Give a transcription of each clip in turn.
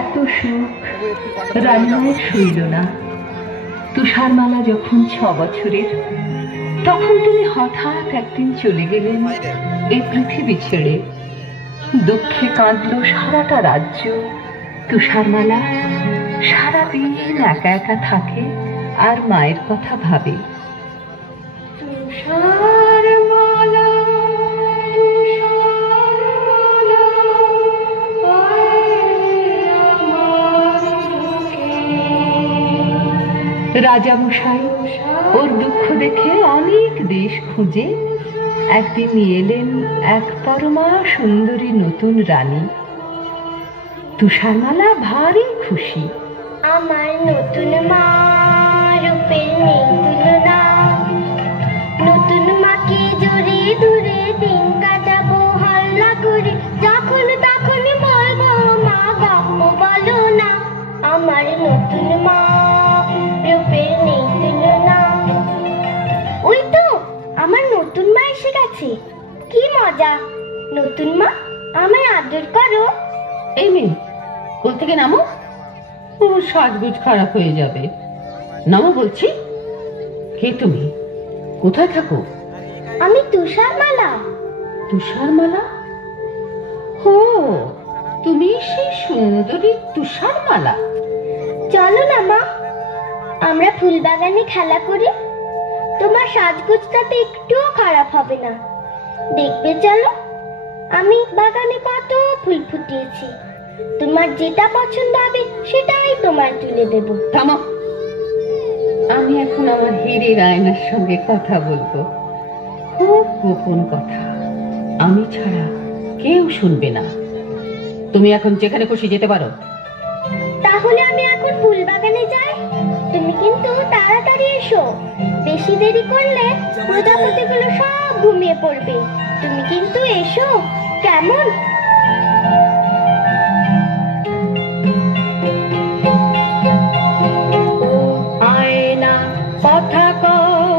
এত সুখ রান্নায় শুইল না। তুষারমালা যখন 6 বছরের, তখন তুমি হঠাৎ একদিন চলে গেলেন এই পৃথিবী ছেড়ে। দুঃখে কাঁদল সারাটা রাজ্য। তুষারমালা সারাদিন একা একা থাকে আর মায়ের কথা ভাবে। রাজামশাই ওর দুঃখ দেখে অনেক দেশ খুঁজে একদিন নিয়ে এলেন এক পরমা সুন্দরী নতুন রানী। তুষারমালা ভারী খুশি। আমার নতুন মা রূপের নেই তুলনা, নতুন মাকে জড়ে দূরে দিন কাটাবো হাল্লা করে, যখন তখন বলবো মা গপ্প বলো না। আমার নতুন মা রূপের নেই তুলনা। ওই তো আমার নতুন মা এসে গেছে, কি মজা। নতুন মা আমায় আদর করো। এই মেয়ে, কোল থেকে নামো, ওর সাজগোজ খারাপ হয়ে যাবে। নামো বলছি। কে তুমি? কোথায় থাকো? আমি তুষারমালা। তুষারমালা? ও, তুমি সেই সুন্দরী তুষারমালা। চলো না মা, আমরা ফুল বাগানে খেলা করি। তোমার সাজগোজটাতে একটুও খারাপ হবে না। দেখবে চলো, আমি বাগানে কত ফুল ফুটিয়েছি। তোমার যেটা পছন্দ হবে সেটাই তোমায় তুলে দেব। থামো, আমি এখন আমার হিরের আয়নার সঙ্গে কথা বলবো। খুব গোপন কথা, আমি ছাড়া কেউ শুনবে না। তুমি এখন যেখানে খুশি যেতে পারো। তাহলে আমি এখন ফুল বাগানে যাই। তুমি কিন্তু তাড়াতাড়ি এসো, বেশি দেরি করলে প্রজাপতিগুলো সব ঘুমিয়ে পড়বে। তুমি কিন্তু এসো, কেমন? আয়না কথা কও,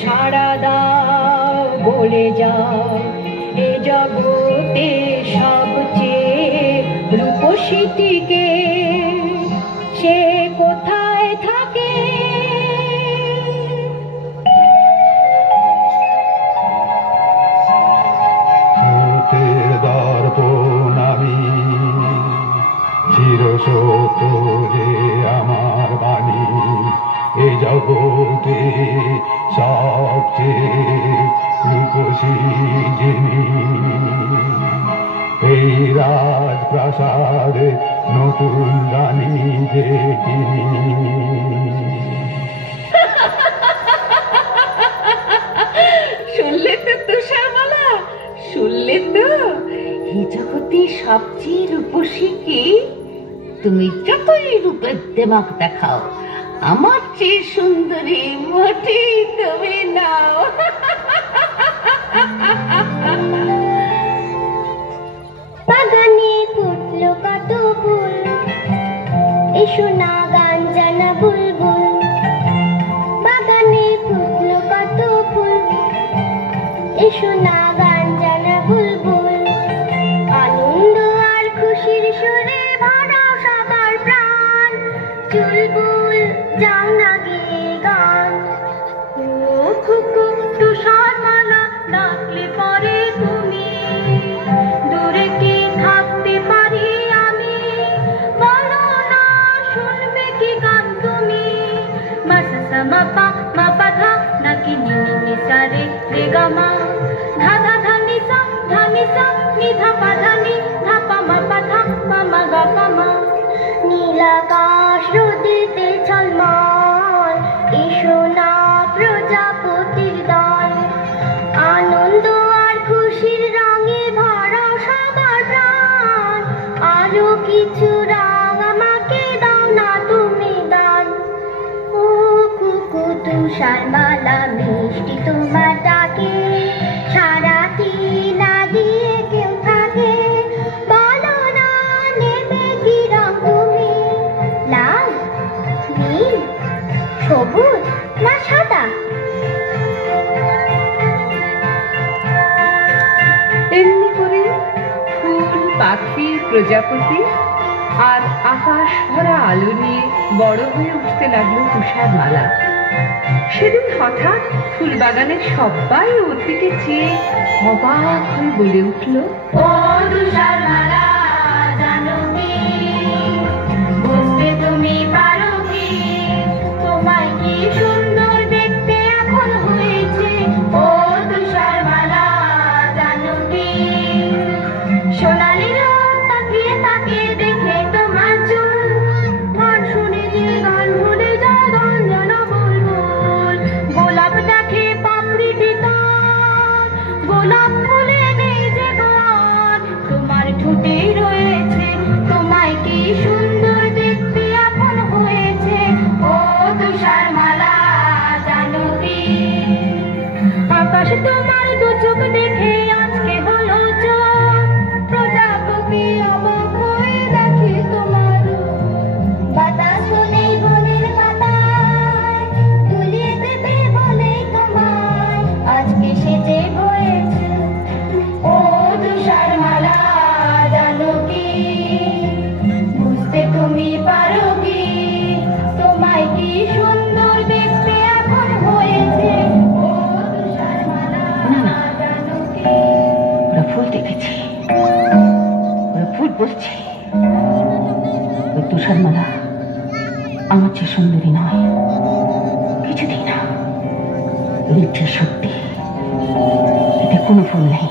সাড়া দাও, বলে যাও, এ জগতে সবচেয়ে রূপসীটিকে, সে কোথায় থাকে? দর্পণ আমি চিরসত্য যে আমার বাণী, এ জগতে সবচেয়ে রূপসী যিনি, এই রাজপ্রাসাদে নতুন রানী যে তিনি। শুনলে তো তুষারমালা, শুনলে তো? এই জগতে সবচেয়ে রূপসী কি? তুমি যতই রূপের দেমাক দেখাও, আমার চেয়ে সুন্দরী মোটেই তুমি নাও। বাগানে ফুটলো কত ফুল, এসো না গান জানা বুলবুল। বাগানে ফুটলো কত ফুল, এসো না গান জানা বুলবুল। আনন্দ আর খুশির সুরে ভরা সবার প্রাণ, চুলবুল যাও না গেয়ে গান। মা পা মা পা ধা নাকি নি নি নি সা রে রে গা মা ধা ধা ধা নি সা নি ধা পা ধা নি ধা পা মা গা পা মা। নীলাকাশ রোদেতে ঝলমল এসো না প্রজাপতির দল, আনন্দ আর খুশির রঙে ভরা সবার প্রাণ, আরো কিছু রং আমাকে দাও না তুমি দান। ও কুকু তুষার মালা মিষ্টি তোমার ডাকে, সারাটি না দিয়ে কেউ থাকে, বলো না নেবে কি রং তুমি, লাল নীল সবুজ না সাদা? এমনি করে ফুল, পাখি, প্রজাপতি আর আকাশ ভরা আলো নিয়ে বড় হয়ে উঠতে লাগলো তুষার মালা। সেদিন হঠাৎ ফুল বাগানের সবাই ওর দিকে চেয়ে অবাক হয়ে বলে উঠল, ও তুষার মালা জানো কি, বুঝতে তুমি পারো কি, তোমায় কি সুন্দর দেখতে এখন হয়েছে। ও তুষার মালা জানো কি, সোনালি রং তাকিয়ে তাকিয়ে দেখে তোমার চুল, গান শুনে যে গান ভুলে যায় গান যেন বুলবুল, গোলাপ দেখে পাপড়িটি তার, গোলাপ ফুলে নেই যে গান, তোমার ঠোঁটে রয়েছে, তোমায় কি সুন্দর দেখতে এখন হয়েছে। ও তুষার মালা জানো কি, আকাশ তোমার দু চোখ দেখে আজকে হলো চোখ, প্রজাপতি অবাক হয়ে দেখে তোমার রূপ, বাতাস নেই বনের পাতায় দুলিয়ে দেবে বলে তোমায় আজকে সেজে হয়েছে। ও তুষার মালা জানো কি, বুঝতে তুমি পারো কি, তোমায় কি সুন্দর দেখতে এখন হয়েছে। ও তুষার মালা জানো কি। ওরা ফুল দেখেছি, ওরা ফুল বলছে, ওই তুষার মালা আমার চেয়ে সুন্দরী নয়, কিছুতেই না, লিখছে সত্যি, এতে কোনো ফুল নেই।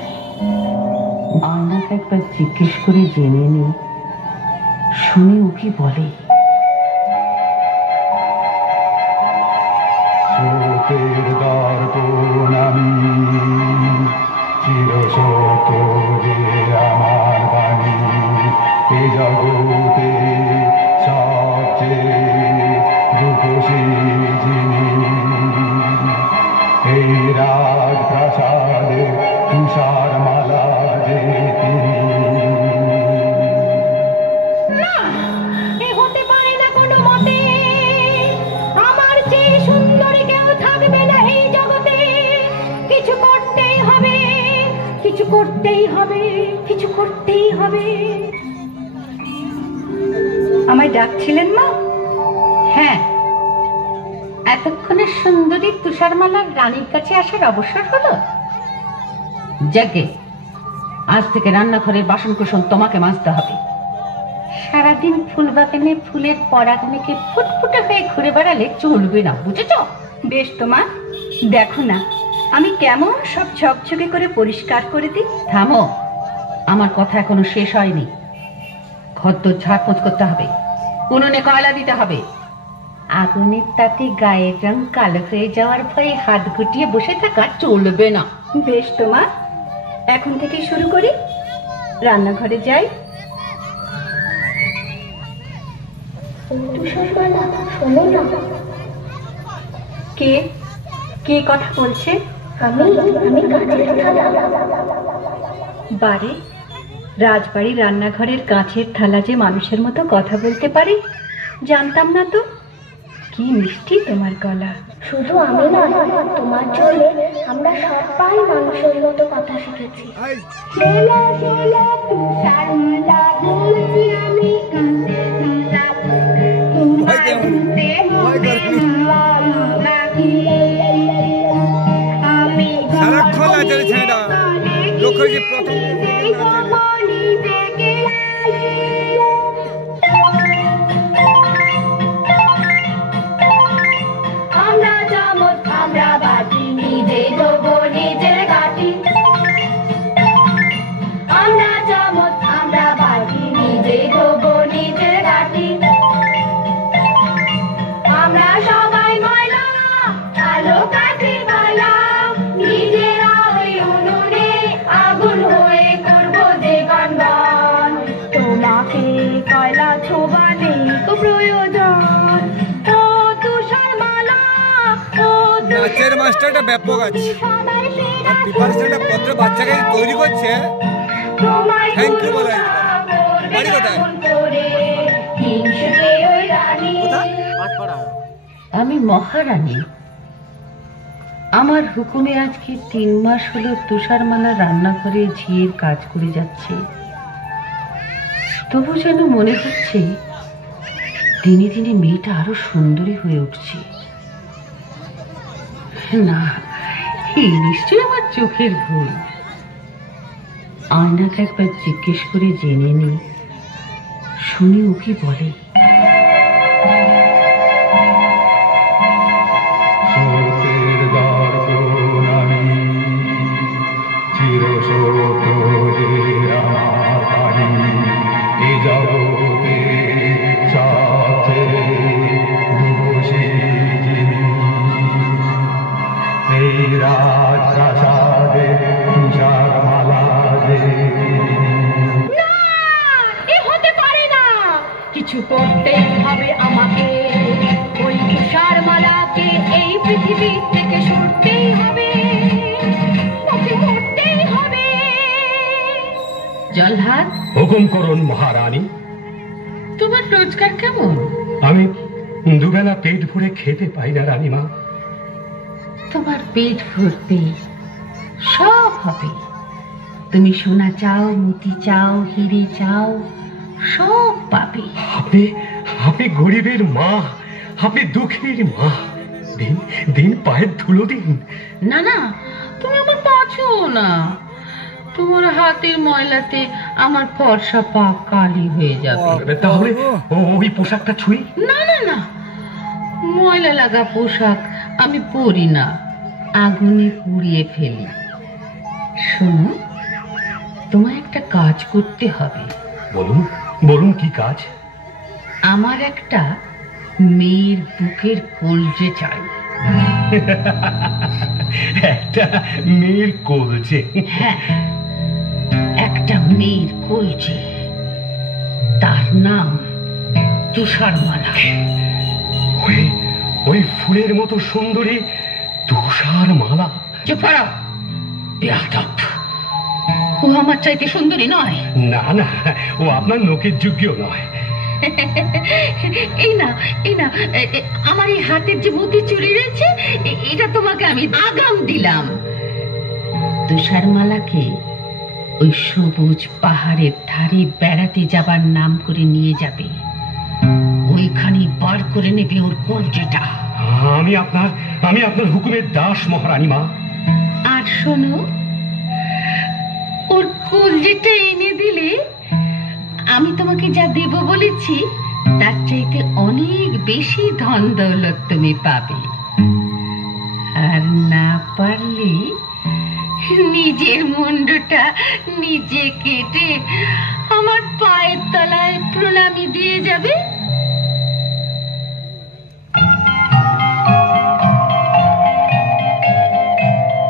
আয়নাকে একবার জিজ্ঞেস করে জেনে নি, শুনে ও কি বলে। স্রোতের দর্পণ আমি, চিরসত্য যে আমার বাণী, এ জগতে সবচেয়ে রূপসী যিনি, এই রাজপ্রাসাদে তুষার মালা যে তিনি। এ হতে পারে না কোনো মতে, আমার চেয়ে সুন্দরী কেউ থাকবে না এই জগতে, কিছু করতেই হবে, কিছু করতেই হবে, কিছু করতেই হবে। আমায় ডাকছিলেন মা? হ্যাঁ, এতক্ষণে সুন্দরী তুষারমালার রানীর কাছে আসার অবসর হলো। যাকে আজ থেকে রান্নাঘরের বাসনকুসন তোমাকে মাজতে হবে। সারাদিন ফুল বাগানে ফুলের পরাগণিকে ফুটফুটে হয়ে ঘুরে বেড়ালে চলবে না, বুঝেছ? বেশ তো মা, দেখো না আমি কেমন সব ঝকঝকে করে পরিষ্কার করে দিই। থামো, আমার কথা এখনো শেষ হয়নি। ঘরদোর ঝাড়পোছ করতে হবে, উনুনে কয়লা দিতে হবে। আগুনের তাতে গায়ের রং কালো হয়ে যাওয়ার ভয়ে হাত গুটিয়ে বসে থাকা চলবে না। বেশ তো মা, এখন থেকে শুরু করি, রান্নাঘরে যাই। কে কে কথা বলছে? বাড়ি রাজবাড়ি রান্নাঘরের কাঁচের থালা যে মানুষের মতো কথা বলতে পারে, জানতাম না তো। কি মিষ্টি তোমার গলা। শুধু আমি না, তোমার জন্য আমরা সবাই মানুষের মতো কথা শিখেছি। শোলা শোলা তুষার মালা বলছি আমি কাঁধে ঝোলা, তোমার ঘুরতে হবে নাকি? আমি সারাক্ষণ নাচে ছেলেটা, লোকের যে প্রথম আমরা নাচের মাস্টারটা ব্যাপক আছে, প্রিপারেশনটা কত বাচ্চাকে তৈরি করছে, থ্যাংক ইউ বলা যেতে পারে। বাড়ি কোথায়? আমি মহারানী। আমার হুকুমে আজকে 3 মাস হলো তুষারমালা রান্নাঘরে ঝিয়ের কাজ করে যাচ্ছে। তবু যেন মনে হচ্ছে দিনে দিনে মেয়েটা আরো সুন্দরী হয়ে উঠছে। না, এই নিশ্চয়ই আমার চোখের ভুল। আয়নাকে একবার জিজ্ঞেস করে জেনে নি, শুনি ও কি বলে। সত্যের দর্পণ আমি, চিরসত্য যে আমার বাণী, এ জগতে সবচেয়ে রূপসী যিনি। এই রাজপ্রাসাদে তুষারমালা যে কিছু করতেই হবে আমাকে, ওই তুষারমালাকে এই পৃথিবী থেকে সরতেই হবে, ওকে করতেই হবে। জলহাত, হুকুম করুন মহারানী। তোমার রোজগার কেমন? আমি দুবেলা পেট ভরে খেতে পাই না রানীমা। তোমার পেট ভরবে, সব হবে। তুমি সোনা চাও, মতি চাও, হিরে চাও, সব পাবে। আপনি আপনি গরিবের মা, আপনি দুঃখীর মা। দিন দিন পায়ের ধুলো দিন। না না, তুমি আমার পা ছুঁয়ো না। তোমার হাতের ময়লাতে আমার ফর্সা পা কালি হয়ে যাবে। তাহলে ওই পোশাকটা ছুঁই। না না না, ময়লা লাগা পোশাক আমি পরি না, আগুনে পুড়িয়ে ফেলি। শোনো, তোমায় একটা কাজ করতে হবে। বলুন বলুন, কি কাজ? আমার একটা মেয়ের বুকের কলজে চাই। একটা মেয়ের কলজে? হ্যাঁ, একটা মেয়ের কলজে, তার নাম তুষারমালা। ওই ওই ফুলের মতো সুন্দরী তুষারমালা? চুপ করো, বেয়াদব। ও আমার চাইতে সুন্দরী নয়। না না, ও আপনার লোকের যোগ্য নয়। এই না, এই না, আমার এই হাতের যে মতি চুরি রয়েছে, এটা তোমাকে আমি আগাম দিলাম। তুষারমালাকে ওই সবুজ পাহাড়ের ধারে বেড়াতে যাবার নাম করে নিয়ে যাবে। ওইখানে বার করে নেবে ওর কলজেটা। আমি আপনার হুকুমের দাস মহারানী মা। আর শোনো, ওর কলজেটা এনে দিলে আমি তোমাকে যা দেব বলেছি তার চাইতে অনেক বেশি ধন দৌলত তুমি পাবে। আর না পারলে নিজের মুন্ডটা নিজে কেটে আমার পায়ের তলায় প্রণামী দিয়ে যাবে।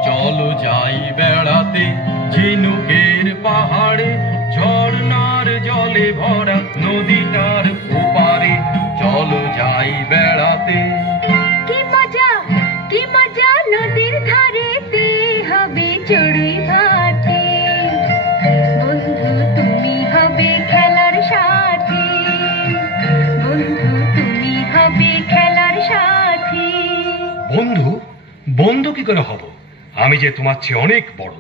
চলো যাই বেড়াতে ঝিনুকের পাহাড়ে, ঝর্ণার জলে ভরা নদীটার ওপারে। চলো যাই বেড়াতে। কি মজা নদীর ধারেতে হবে চড়ুই ভাতে। বন্ধু তুমি হবে খেলার সাথী, বন্ধু তুমি হবে খেলার সাথী। বন্ধু? বন্ধু কি করে হব? আমি যে তোমার চেয়ে অনেক বড়।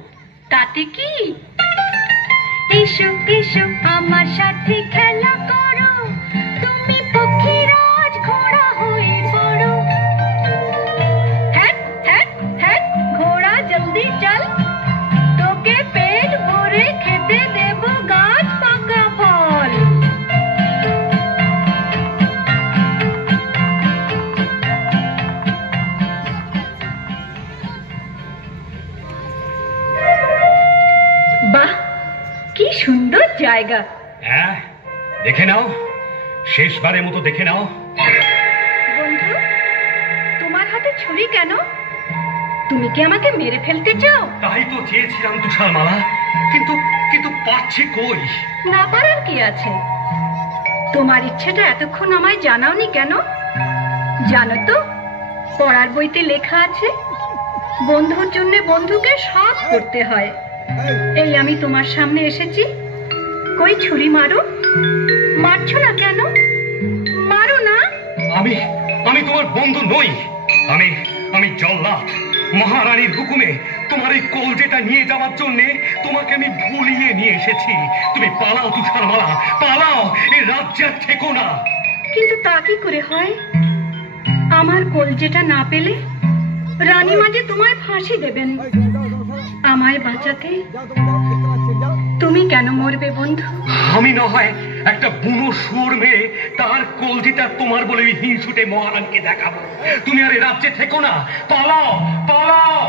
তাতে কি? এসো এসো আমার সাথে খেলা করো, তুমি পক্ষীরাজ ঘোড়া হয়ে পড়ো। হ্যাট হ্যাট হ্যাট ঘোড়া জলদি চল, তোকে পেট ভরে খেতে দেব গাছ পাকা ফল। বাহ, কি সুন্দর জায়গা। হ্যাঁ, দেখে নাও, শেষবারের মতো দেখে নাও। বন্ধু, তোমার হাতে ছুরি কেন? তুমি কি আমাকে মেরে ফেলতে চাও? তাই তো চেয়েছিলাম তুষারমালা, কিন্তু কিন্তু পারছি কই। না পারার কি আছে? তোমার ইচ্ছেটা এতক্ষণ আমায় জানাওনি কেন? জানো তো, পড়ার বইতে লেখা আছে বন্ধুর জন্য বন্ধুকে সব করতে হয়। এই আমি তোমার সামনে এসেছি, কই ছুরি মারো। মারছো না কেন? মারো না। আমি তোমার বন্ধু নই। আমি জল্লাদ। মহারানীর হুকুমে তোমার এই কলজেটা নিয়ে যাওয়ার জন্য তোমাকে আমি ভুলিয়ে নিয়ে এসেছি। তুমি পালাও তুষারমালা, পালাও, এই রাজ্যের থেকো না। কিন্তু তা কি করে হয়? আমার কলজেটা না পেলে রানীমা যে তোমায় ফাঁসি দেবেন। আমায় বাঁচাতে তুমি কেন মরবে বন্ধু? আমি না হয় একটা বুনো শুয়োর মেয়ে, তার কলজিটা তোমার বলে হিংসুটে মহারানীকে দেখাবো। তুমি আর এই রাজ্যে থেকো না, পালাও পালাও।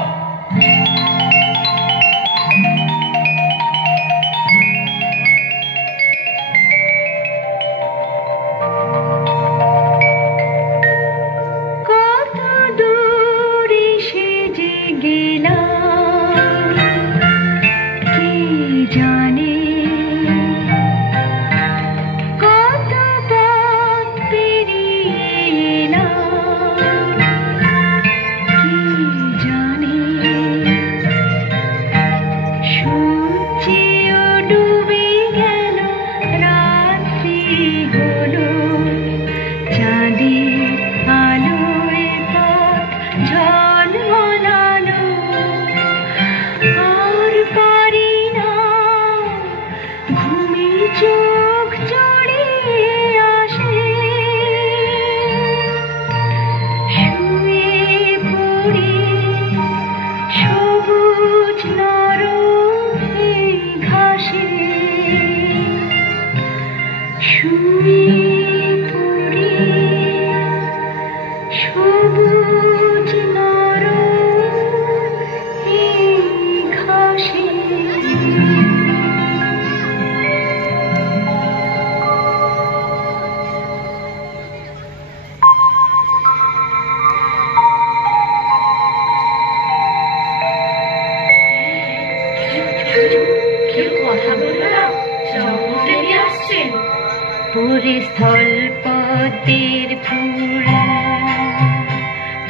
স্থলপথের ফুল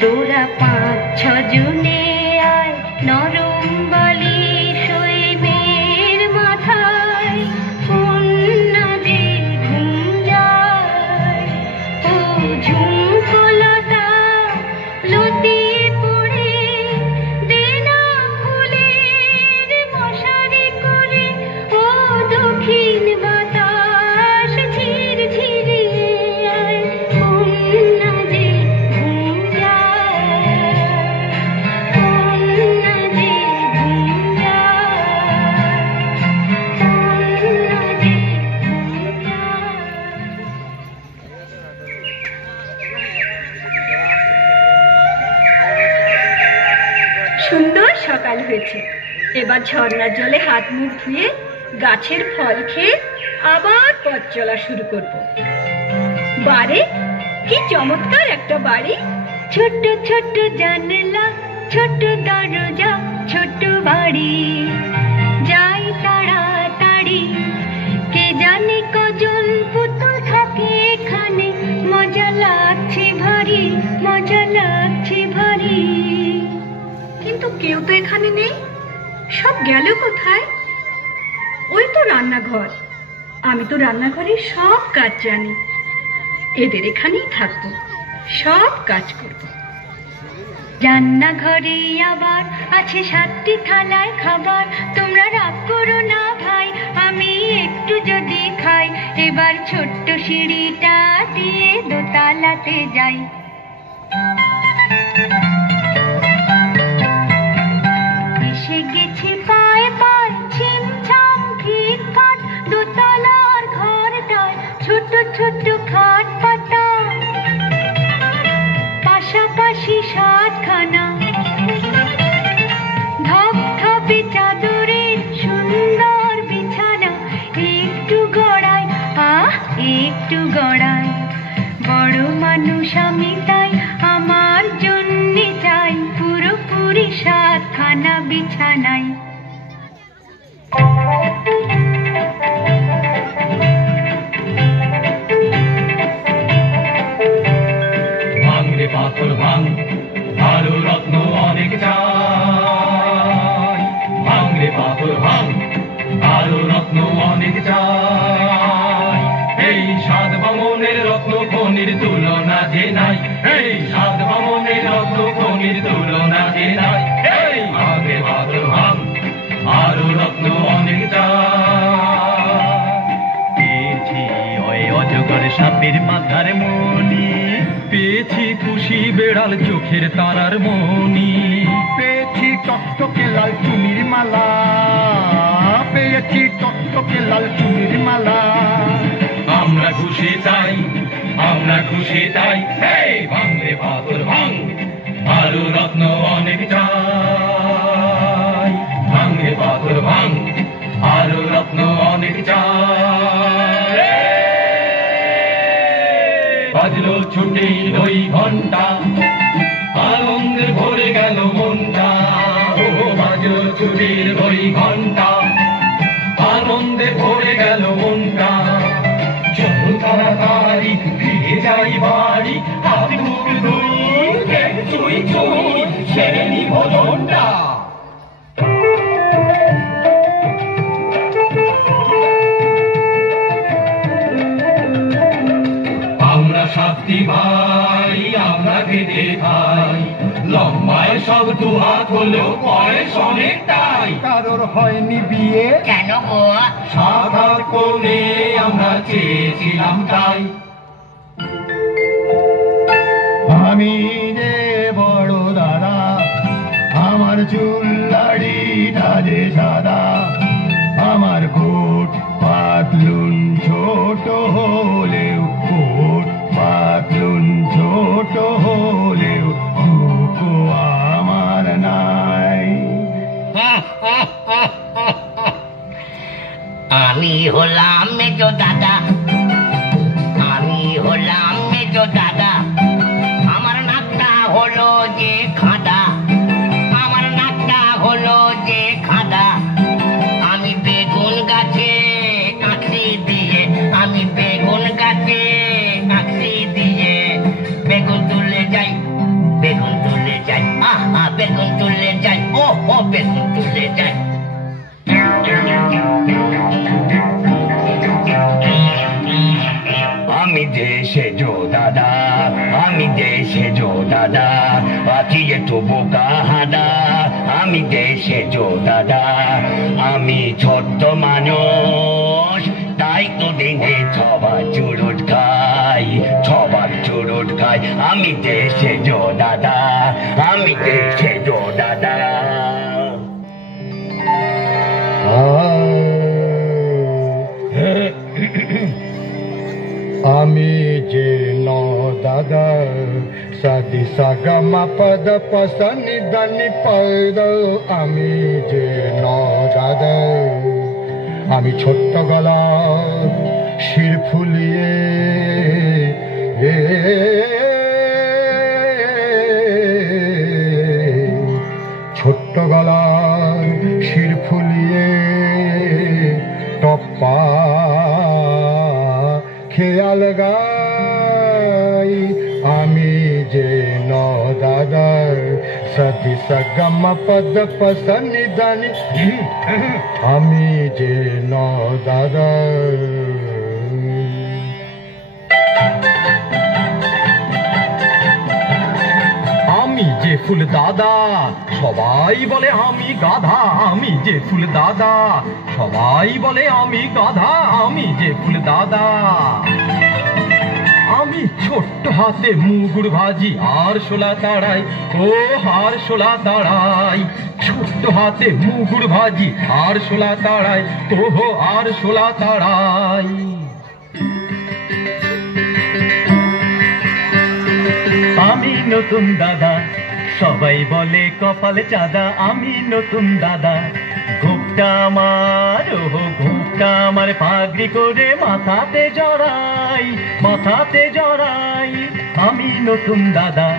তোরা 5-6 জনে আয়, নরম বালি শৈবের মাথায় যে ঘুম যায়। ও ঝুমকলতা লতি পড়ে দেনা ফুলের মশারি করে, ও দক্ষিণ বাতাস ঝির ঝিরে আয়, কন্যা যে ঘুম যায়, কন্যা যে ঘুম যায়, কন্যা যে ঘুম যায়। সুন্দর সকাল হয়েছে। এবার ঝর্ণার জলে হাত মুখ ধুয়ে গাছের ফল খেয়ে আবার পথ চলা শুরু করব। বাড়ি কি চমৎকার একটা বাড়ি! ছোট্ট ছোট্ট জানলা, ছোট্ট দরজা, ছোট্ট বাড়ি। যাই তাড়াতাড়ি, কে জানে কজন পুতুল থাকে এখানে। মজা লাগছে ভারী, মজা লাগছে ভারী। কিন্তু কেউ তো এখানে নেই, সব গেল কোথায়? ওই তো রান্নাঘর, আমি তো রান্নাঘরের সব কাজ জানি। এদের এখানেই থাকবো, সব কাজ করব। রান্নাঘরে আবার আছে 7টি থালায় খাবার। তোমরা রাগ করো না ভাই, আমি একটু যদি খাই। এবার ছোট্ট সিঁড়িটা দিয়ে দোতলাতে যাই। এসে গেছি পায়ে পায়ে, ছিমছাম খিটখাট দোতলার ঘরটায়। ছোট ছোট খাট পাতা, পাশাপাশি 7খানা ধপধপে চাদরের সুন্দর বিছানা। একটু গড়াই, একটু গড়াই, বড় মানুষ আমি তাই আমার জন্যে চাই পুরোপুরি 7খানা বিছানাই। ভাঙ রে পাথর ভাঙ, তুলনাকে নাই এই ভাঙে ভাদর ভাঙ আরো রত্ন অনেক পেয়েছি ওই অজগর সাপের মাথার মণি পেয়েছি খুশি বেড়াল চোখের তারার মণি পেয়েছি টকটকে লাল চুনির মালা পেয়েছি টকটকে লাল চুনির মালা আমরা খুশি চাই আমরা খুশি তাই এই ভাঙলে ভাদর ভাঙ আরো রত্ন অনেক চাই ভাঙলে ভাদর ভাঙ আরো রত্ন অনেক চাই বাজলো ছুটি ওই ঘন্টা আনন্দে ভরে গেল মনটা ও বাজলো ছুটির ওই ঘন্টা আনন্দে ভরে গেল মনটা চলো তাড়াতাড়ি ফিরে যাই বাড়ি হাত মুখ ধুই চুই চুই সেরে নিব ভোজনটা আমরা শাস্তি ভাই আমরা খেতে খাই লম্বায় সব দুহাত হলেও বয়স অনেকটাই কারোর হয়নি বিয়ে কেন গো? সাধার কোণে আমরা চেয়েছিলাম তাই আমি যে বড় দাদা আমার চুল দাড়িটা যে সাদা আমার কোট পাতলুন ছোট হলেও কোট পাতলুন ছোট হলেও দুঃখো আমার নাই আমি হলাম মেজো দাদা আমি হলাম মেজো দাদা আমার নাকটা হলো যে খাদা আমার নাকটা হলো যে খাদা আমি বেগুন গাছে কাঁচি দিয়ে আমি বেগুন গাছে কাঁচি দিয়ে বেগুন তুলে যাই বেগুন তুলে যাই বেগুন তুলে যাই ও বেগুন তুলে যাই আমি দেশে জো দাদা আমি দেশে জো দাদা আছি একটু বোকা হাদা আমি দেশে জো দাদা আমি ছোট্ট মানুষ তাই তো দিনে ছবার চুরুট খাই আমি দেশে জো দাদা আমি দেশে জো দাদা আমি যে ন দাদা সাদি সাগা মা পদ পসনি দানি পদ আমি যে ন দাদা আমি ছোট্ট গলা শির ফুলিয়ে ছোট্ট গলা শির ফুলিয়ে টপ্পা খেয়াল গাই আমি যে ন দাদা সতি সগম পদ পসনি দানি আমি যে ন দাদা আমি যে ফুল দাদা সবাই বলে আমি গাধা আমি যে ফুল দাদা সবাই বলে আমি গাধা আমি যে ফুল দাদা আমি ছোট্ট হাতে মুগুর ভাজি আর শোলা তাড়াই ও হার শোলা তাড়াই ছোট্ট হাতে মুগুর ভাজি আর শোলা তাড়াই ও আর শোলা তাড়াই আমি নতুন দাদা সবাই বলে কপালে চাঁদা আমি নতুন দাদা ঘুমটা আমার ঘুমটা আমার পাগড়ি করে মাথাতে জড়াই আমি নতুন দাদা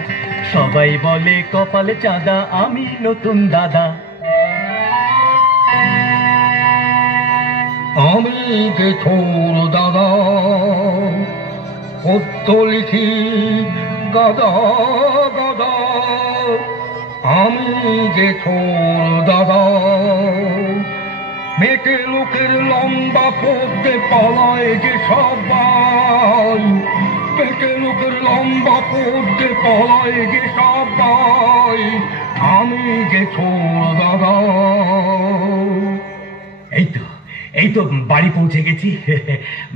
সবাই বলে কপালে চাঁদা আমি নতুন দাদা আমি যে ছোট দাদা পত্র লিখি গাদা গাদা আমি যে ছোট দাদা মেটে লোকের লম্বা পড়তে পালায় যে সবাই পেটে লোকের লম্বা পড়তে পলায় যে সবাই, আমি যে ছোট দাদা। এই তো বাড়ি পৌঁছে গেছি।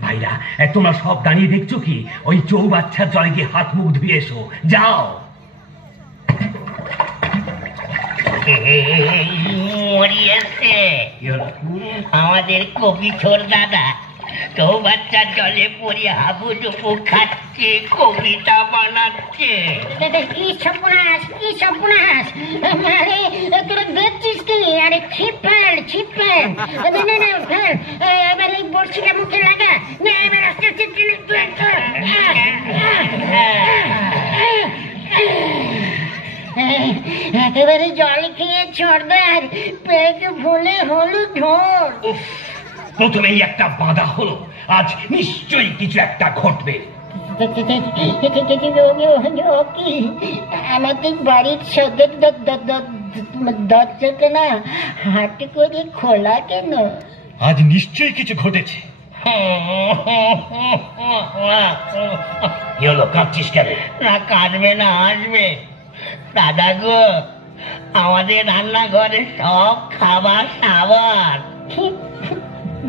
ভাইরা, তোমরা সব দাঁড়িয়ে দেখছো কি? ওই চৌবাচ্চার জলে গিয়ে হাত মুখ ধুয়ে এসো, যাও। মরিয়েছে আমাদের কবি ছোর দাদা, চৌবাচ্চার জলে পড়ে হাবুডুবু খাচ্ছে, কবিতা বানাচ্ছে। কি সর্বনাশ, কি সর্বনাশ! আরে তোরা দেখছিস কি? আরে ছিপেল ছিপেল, এবার এই বড়শিটা মুখে লাগা না, এবার আস্তে আস্তে একেবারে জল খেয়ে ছোড়দার পেট ভুলে হলু ঢোর। প্রথমেই একটা বাধা হলো, আজ নিশ্চয়ই কিছু একটা ঘটবে। আমাদের বাড়ির সদর দরজাটা না হাট করে খোলা কেন? আজ নিশ্চয়ই কিছু ঘটেছে। কি হলো, কাঁদছিস কেন? না কাঁদবে না, আসবে। দাদা গো, আমাদের রান্নাঘরে সব খাবার সাবার।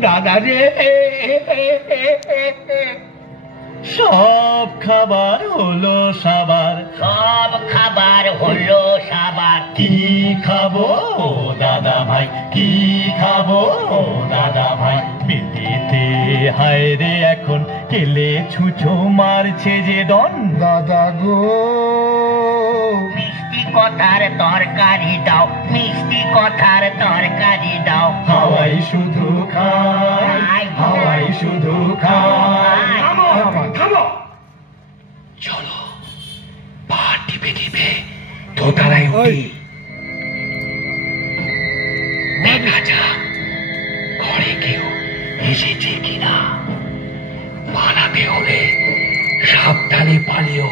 দাদা রে, সব খাবার হলো সাবার, সব খাবার হলো সাবার। কি খাবো ও দাদা ভাই, কি খাবো ও দাদা ভাই? পেটেতে হায় রে এখন কেলে ছুঁচো মারছে যে ডন। দাদা গো, মিষ্টি কথার তরকারি দাও, মিষ্টি কথার তরকারি দাও। হাওয়াই শুধু খায়, হাওয়াই শুধু খায়। চলো, পা টিপে টিপে দোতলায় উঠি। দেখা যাক ঘরে কেউ এসেছে কিনা। পালাতে হলে সাবধানে পালিও।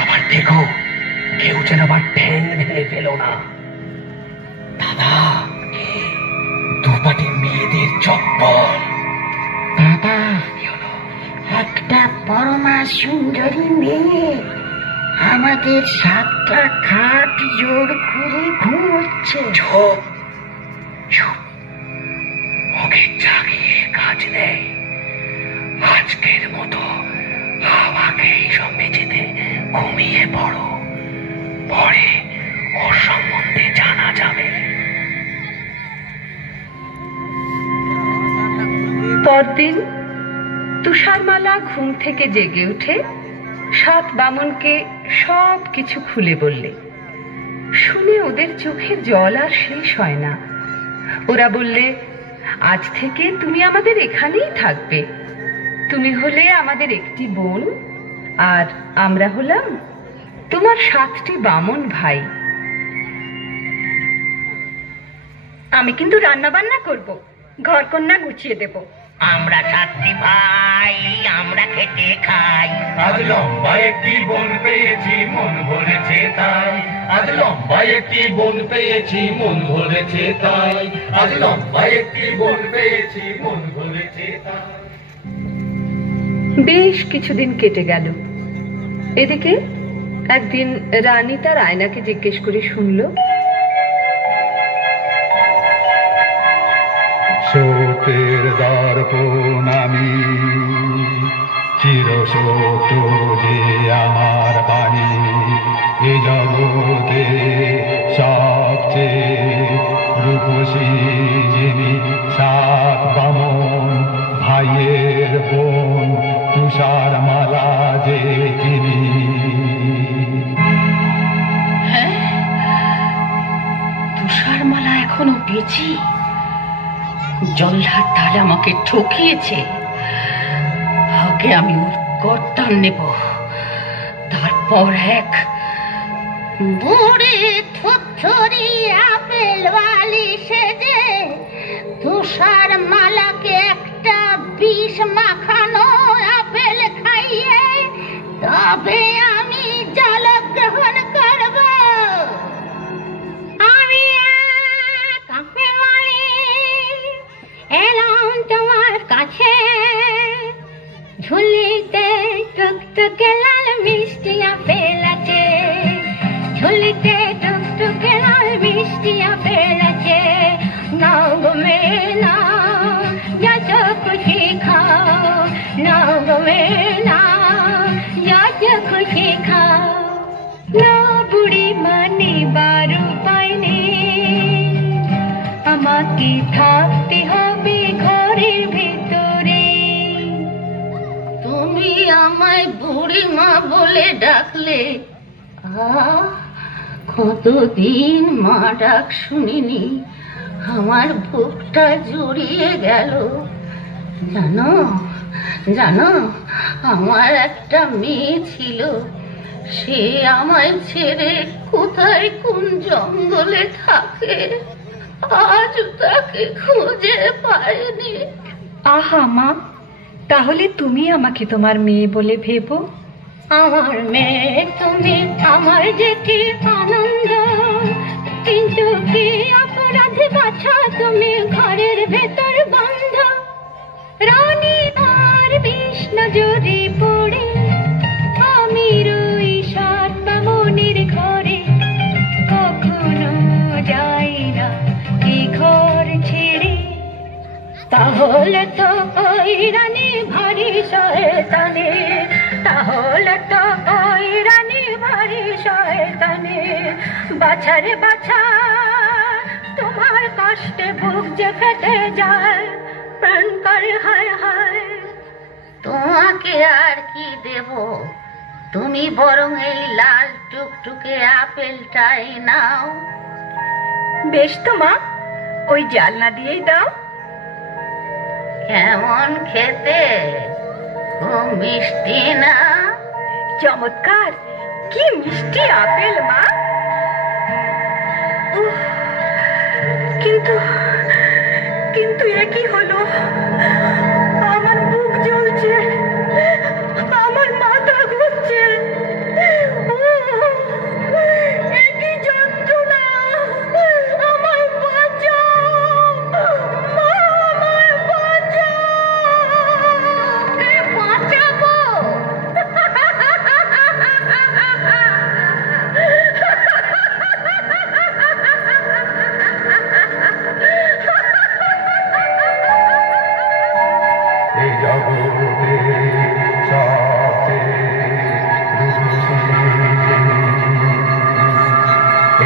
আবার দেখো কেউ যেন আবার ঠ্যাং ভেঙে ফেলো না। দাদা, দুপাটি মেয়েদের চপ্পল। দাদা, একটা পরমা সুন্দরী মেয়ে আমাদের 7টা খাট জোর করে ঘুমোচ্ছে। চুপ চুপ, ওকে জাগিয়ে কাজ নেই। আজকের মতো আমাকে এইসব মেঝেতে ঘুমিয়ে পড়ো, পরে ওর সম্বন্ধে জানা যাবে। পরদিন তুষারমালা ঘুম থেকে জেগে উঠে 7 বামনকে সব কিছু খুলে বললে। শুনে ওদের চোখে জল আর শেষ হয় না। ওরা বললে, আজ থেকে তুমি আমাদের এখানেই থাকবে। তুমি হলে আমাদের একটি বোন, আর আমরা হলাম তোমার 7টি বামন ভাই। আমি কিন্তু রান্না বান্না করব, ঘরকন্যা গুছিয়ে দেব। আমরা 7টি ভাই, আমরা খেটে খাই। আজ লম্বা একটি বোন পেয়েছি, মন ভরেছে তাই। আজ লম্বা একটি বোন পেয়েছি, মন ভরেছে তাই। আজ লম্বা একটি বোন পেয়েছি, মন ভরেছে তাই। বেশ কিছুদিন কেটে গেল। এদিকে একদিন রানী তার আয়নাকে জিজ্ঞেস করে শুনল, শোকের দর্পণ আমি, চিরসত্য যে আমার বাণী। এ জগতে সবচেয়ে রূপসী যিনি, 7 বামন ভাইয়ের বোন, তুষারমালা যে তিনি। তুষারমালা এখনো বেঁচে? জল্লাদ তাহলে আমাকে ঠকিয়েছে। আগে আমি ওর গর্দান নেব, তারপর এক বুড়ি থুথুরি আপেল বালি সেজে তুষারমালাকে একটা বিষ মাখানো আপেল খাইয়ে তবে আমি জলগ্রহণ করব। আমি এলাম তোমার কাছে, ঝুলিতে টুক মা বলে ডাকলে। কতদিন মা ডাক শুনিনি, আমার বুকটা জুড়িয়ে গেল। জানো জানো, আমার একটা মেয়ে ছিল, সে আমায় ছেড়ে কোথায় কোন জঙ্গলে থাকে, আজ তাকে খুঁজে পাইনি। আহা মা, তাহলে তুমি আমাকে তোমার মেয়ে বলে ভেবো। আমার মেয়ে তুমি, আমার যে কি আনন্দ, কিন্তু কি অপরাধে বাছা তুমি ঘরের ভেতর বন্ধ। রানী আর বিষ নজরে পড়ে আমি রই সাত মামনির ঘরে, কখনো যাই না এই ঘর ছেড়ে। তাহলে তো ওই রানী ভারী শয়তানে, তাহলে তো ওই রানী ভারী শয়তানে। বাছারে বাছা, তোমার কষ্টে বুক যে ফেটে যায়, প্রাণ করে হায় হায়। তোমাকে আর কি দেব, তুমি বরং এই লাল টুকটুকে আপেলটাই নাও। বেশ তো মা, ওই জালনা দিয়েই দাও। কেমন খেতে, খুব মিষ্টি না? চমৎকার, কি মিষ্টি আপেল মা। কিন্তু কিন্তু এ কি হলো, আমার বুক জ্বলছে, আমার মাথা ঘুরছে, এ কি যন্ত্রণা, আমায় বাঁচাও, মা আমায় বাঁচাও। বাঁচাবো? এই জগতে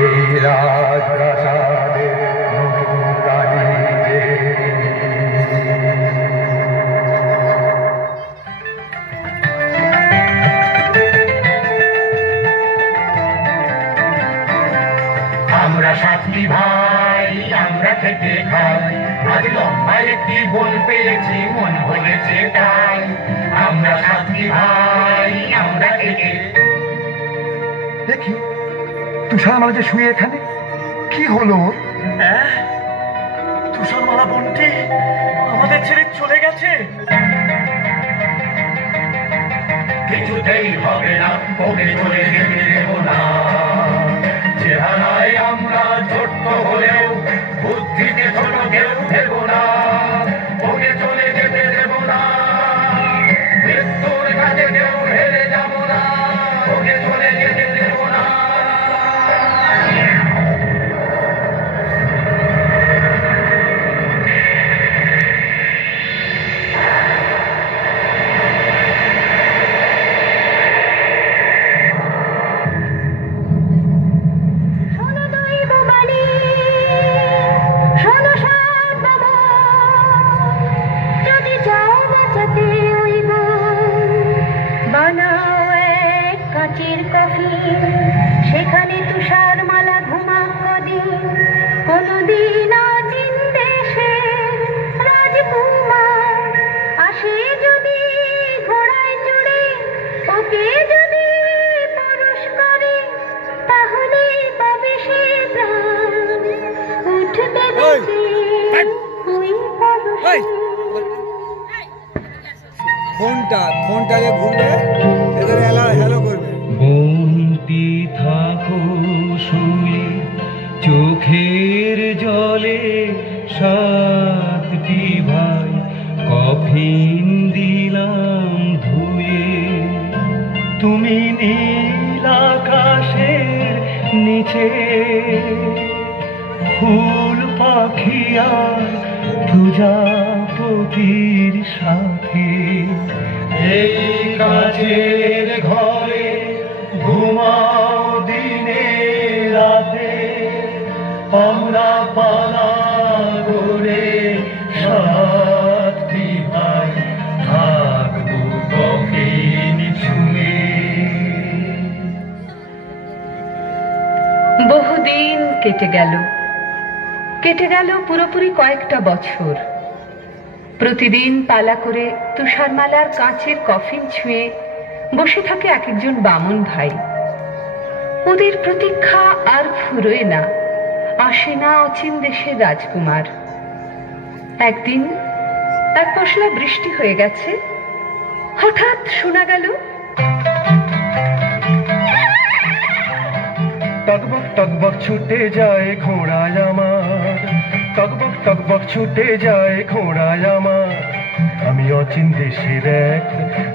এই রাজপ্রাসাদে নতুন রানী যে। আমরা সাতটি ভাই, আমরা খেতে খাই, আজ লম্বায় একটি গোল পেয়েছি, মন বলেছে তাই। আমরা সাতটি ভাই, আমরা খেতে। দেখি তুষারমালা যে শুয়ে এখানে, কি হলো? তুষারমালা বোনটি আমাদের ছেড়ে চলে গেছে। কিছুতেই হবে না, ওকে চলে যেতে দেব না। চেহারায় আমরা ছোট্ট হলেও বুদ্ধিতে ছোট কেউ দেব না, ওকে চলে যেতে দেব না। মৃত্যুর কাছে কেউ হেরে যাব না, ওকে চলে যেতে দেব না। সেখানে তুষারমালা ঘুমাক কদিন, কোনদিন অচিন দেশে রাজকুমার আসে যদি ঘোড়ায় চড়ে, ওকে যদি পরশ করে, তাহলে পাবে সে প্রাণ, উঠবে বেঁচে ওই পরশে। ফোনটা যে ঘুরবে এদের হ্যালো করবে। বন্তি থাকো শুয়ে চোখের জলে, সাতটি ভাই কফিন দিলাম ধুয়ে। তুমি নীল আকাশের নিচে, ফুল পাখি আর প্রজাপতির সাথে। এই কাজের ঘরে ঘুমাও দিনে রাতে, আমরা পালা করে সাতটি ভাই থাকবো কফিন ছুঁয়ে। বহুদিন কেটে গেল পুরোপুরি কয়েকটা বছর। প্রতিদিন পালা করে তুষারমালার কাঁচের কফিন ছুঁয়ে বসে থাকে এক একজন বামুন ভাই। ওদের প্রতীক্ষা আর ফুরোয় না, আসে না অচিন দেশের রাজকুমার। একদিন এক পশলা বৃষ্টি হয়ে গেছে, হঠাৎ শোনা গেল টকবক টকবক ছুটে যায় ঘোড়ায় আমার, টকবক টকবক ছুটে যায় ঘোড়ায় আমার। আমি অচিন দেশের এক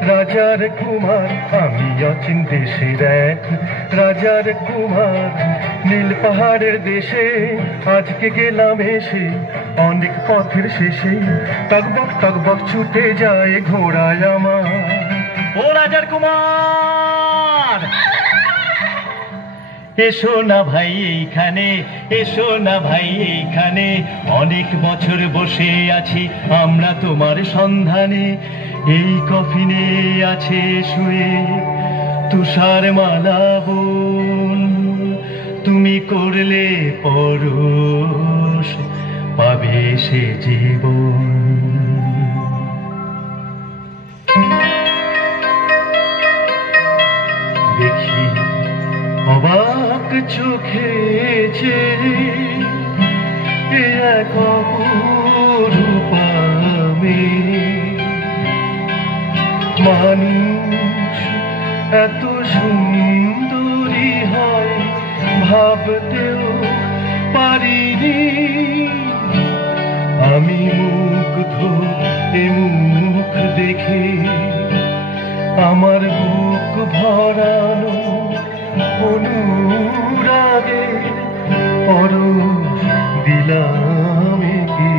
রাজার কুমার, আমি অচিন দেশের এক রাজার কুমার। নীল পাহাড়ের দেশে আজকে গেলাম এসে, অনেক পথের শেষে টকবক টকবক ছুটে যায় ঘোড়ায় আমার। ও রাজার কুমার, এসো না ভাই এইখানে, এসো না ভাই এইখানে। অনেক বছর বসে আছি আমরা তোমার সন্ধানে। এই কফিনে আছে শুয়ে তুষার মালা বোন, তুমি করলে পরশ পাবে সে জীবন। দেখি অবাক চোখে যে এক অপরূপ মেয়ে, মানুষ এত সুন্দরী হয় ভাবতেও পারিনি। আমি মুগ্ধ এ মুখ দেখে, আমার বুক ভরানো অনুরাগে পরশ দিলাম কি।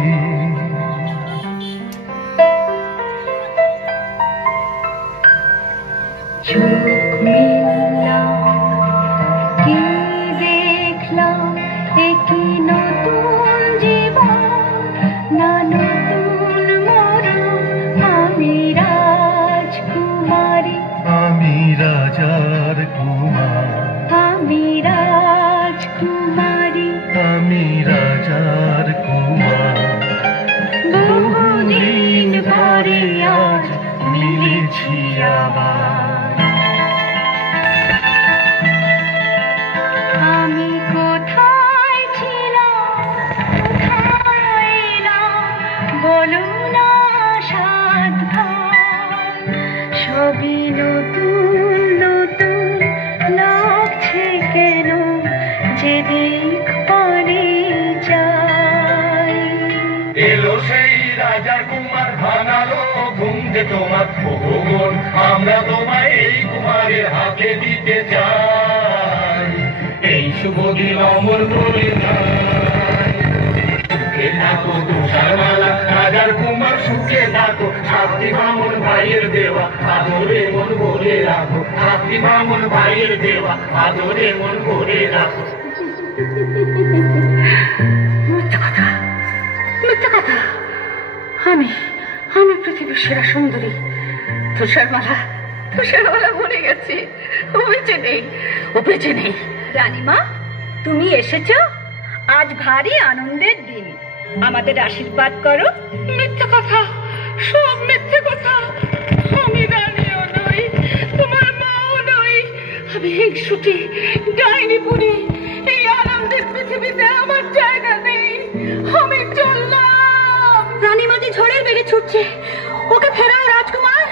চোখ মিললাম, কি দেখলাম, একই নতুন জীবন, না নতুন মরণ। আমি রাজকুমারী, আমি রাজার কুমার, আমি রাজকুমারী, আমি রাজার কুমার। বহুদিন পরে আজ মিলেছি আবার। আমি কোথায় ছিলাম, কোথায় এলাম, বলো না সাত ভাই। সবই নতুন নতুন লাগছে কেন, যেদিক পানে যাই। এলো সেই রাজার কুমার, ভাঙালো ঘুম যে তোমার ভগবান। আমরা তোমায় এই কুমারের হাতে দিতে চাই, এই শুভ দিন অমর করে যাই। সুখে থাকো তুষারমালা, রাজার কুমার সুখে থাকো। শাস্তি বামন ভাইয়ের দেওয়া আদরে মন ভরে রাখো, শাস্তি বামন ভাইয়ের দেওয়া আদরে মন ভরে রাখো। মিথ্যা কথা, মিথ্যা কথা। আমি আমি পৃথিবীর সেরা সুন্দরী। তুষারমালা মরে গেছে, ও বেঁচে নেই, ও বেঁচে নেই। রানীমা, তুমি এসেছ, আজ ভারী আনন্দের দিন, আমাদের আশীর্বাদ করো। মিথ্যা কথা, সব মিথ্যে কথা। আমি রানীও নই, তোমার মাও নই, আমি হিংসুটি, ডাইনি বুড়ি। এই আনন্দের পৃথিবীতে আমার জায়গা নেই, আমি চললাম। রানীমা যে ঝড়ের বেগে ছুটছে, ওকে ফেরাও রাজকুমার,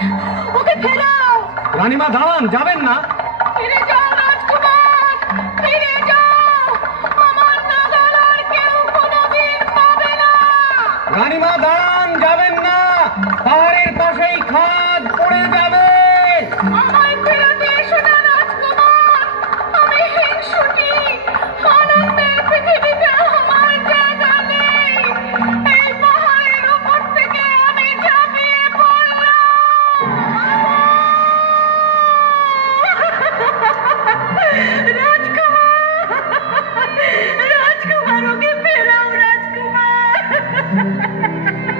ওকে ফেরাও। রানীমা দাঁড়ান, যাবেন না। ফিরে যাও রাজকুমার, ফিরে যাও। আমার নাগাল আর কেউ কোনোদিন পাবে না। রানীমা দাঁড়ান, যাবেন না। পাহাড়ের পাশেই খাদ পড়ে যাবে। আমায় ফেরত এসো না রাজকুমার, আমি হিংসুটি। আনন্দের পৃথিবীতে আমার জায়গা নেই। এই পাহাড়ের উপর থেকে আমি ঝাঁপিয়ে পড়লাম। রাজকুমার, ওকে ফেরাও রাজকুমার।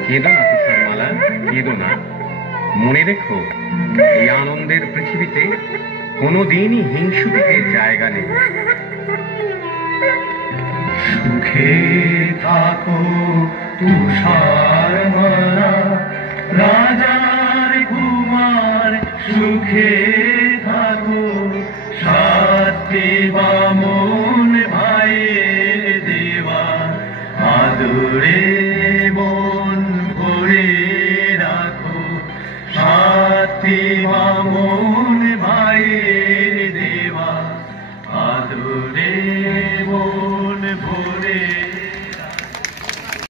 কেঁদো না তুষারমালা, কেঁদো না। মনে রেখো, এই আনন্দের পৃথিবীতে কোনোদিনই হিংসুটিকে জায়গা নেই। সুখে থাকো তুষার মালা রাজার কুমার সুখে থাকো সাতটি বামন ভাইয়ের দেওয়া আদরে মন ভরে রাখো সাতটি বামন ভাইয়ের দেওয়া আদরে মন ভরে